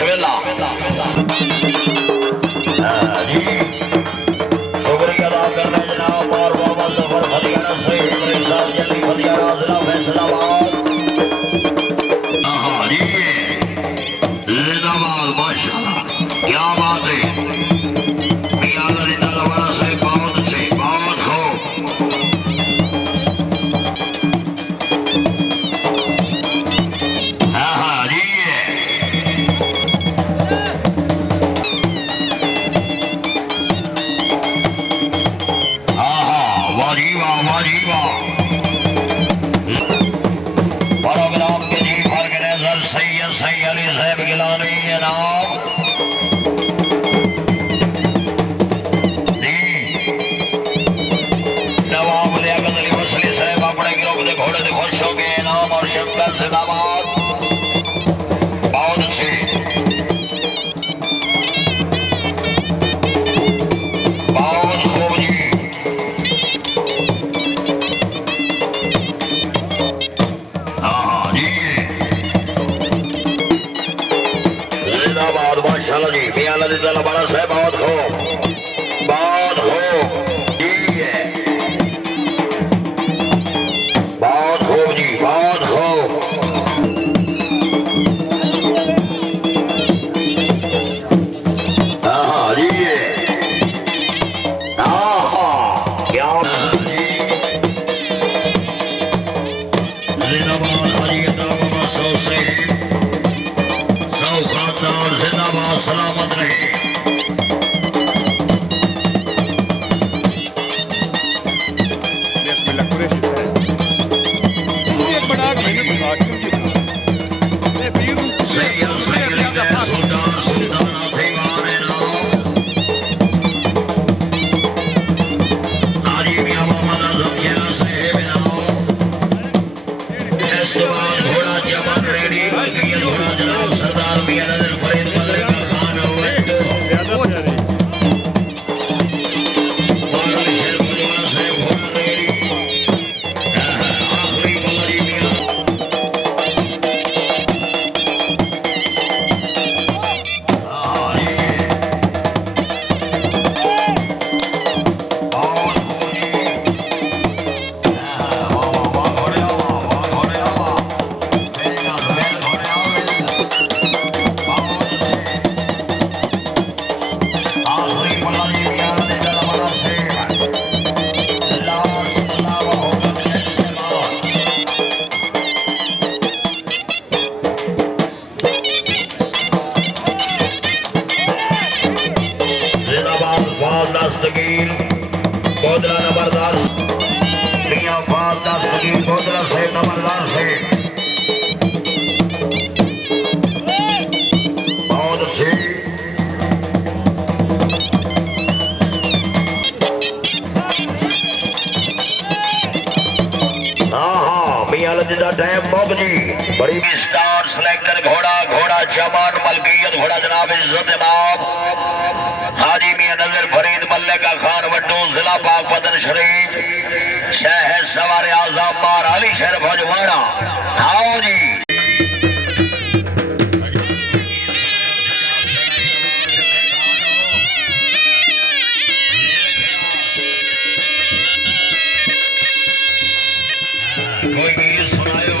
बिस्मिल्लाह। शुक्रिया अदा करना जनाब और मोहम्मद जफर फतियाना से साहब जल्दी फतियाना जिला फैसलाबाद। जिंदाबाद माशाल्लाह क्या बात है। मियां अली तलवारा से बहुत अच्छे बहुत खूब। प्रोग्राम के जी फर्क नजर सैयद सैयद अली साहब गिलानी जनाब नवाब लियाकत अली वसली साहब अपने ग्रुप के घोड़े से खुश हो गए। नाम और शक्कर जिंदाबाद बहुत अच्छे बहुत खूब जी। माशाल्लाह जी मियां अली तलवारा से बहुत खूब जी है बहुत खूब जी बहुत खूब। हाँ जी क्या जिंदाबाद हाजी अदा सौ से सौ खानदान जिंदाबाद सलामत रहे। घोड़ा चमन रेडी घोड़ा जनाब सरदार मियां नजर फरीद मल्लिक का खान आखिरी बारी मियां दस्तगीर गोदरा नंबरदार मियां फाल दस्तगीर गोदरा से नंबरदार से बहुत अच्छे। हाँ मियां अली का टाइम मुक जी बड़ी स्टार सिलेक्टर घोड़ा घोड़ा जवान मलकियत घोड़ा जनाब इज्जत बाप हाजी मियां नजर फरीद मल्लिक का खान वड्डू जिला पाकपतन शरीफ शहर सवारे आजम मार अली शहर भजवाड़ा। आओ जी कोई गीत सुनायो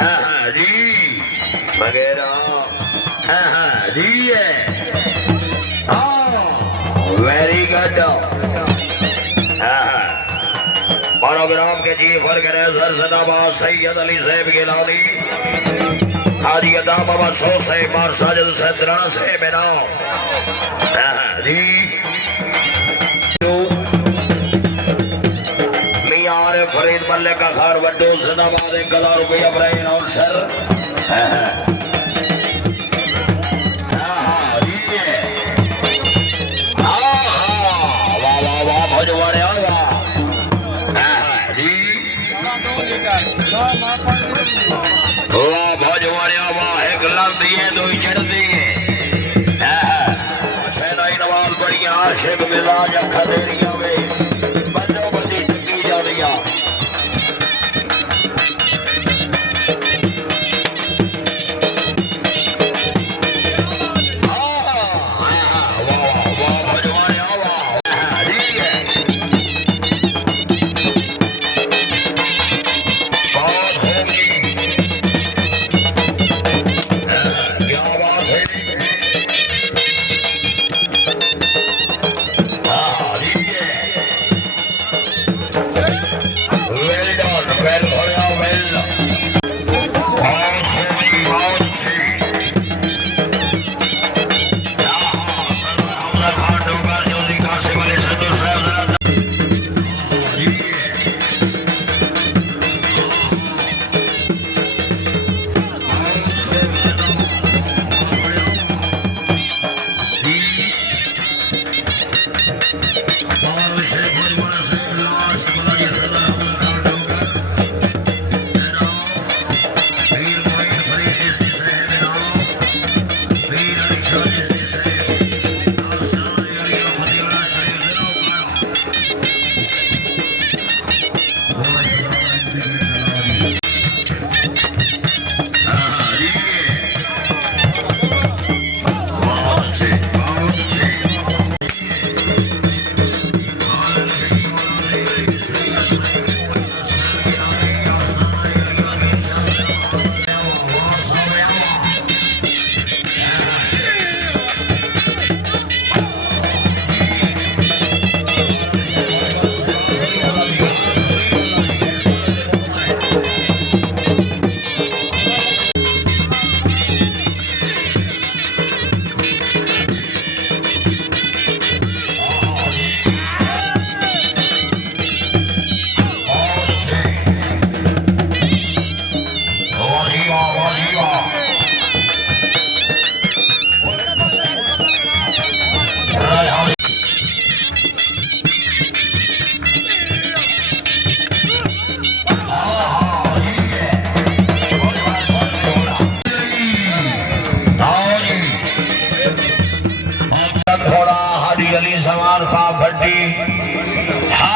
हाँ जी वगैरह हाँ जी है वेरी गुड प्रोग्राम के चीफ ऑर्गेनाइजर जनाब सैयद अली साहब गिलानी हाजी अदा बाबा सो से मार साजिद सैदराना से मेरा जी मियार फरीद मल्लिक का खार वड्डू जिंदाबाद इंकलाब रुपया ब्राइन और सर वाह भोजवाड़िया वाह एक लंबी है दो चढ़ती है सेनाई नवाज बढ़िया आशिक मिजाज खदेरिया में बंदो बंदी टकी जा रही थोड़ा हाजी अली समान खा भट्टी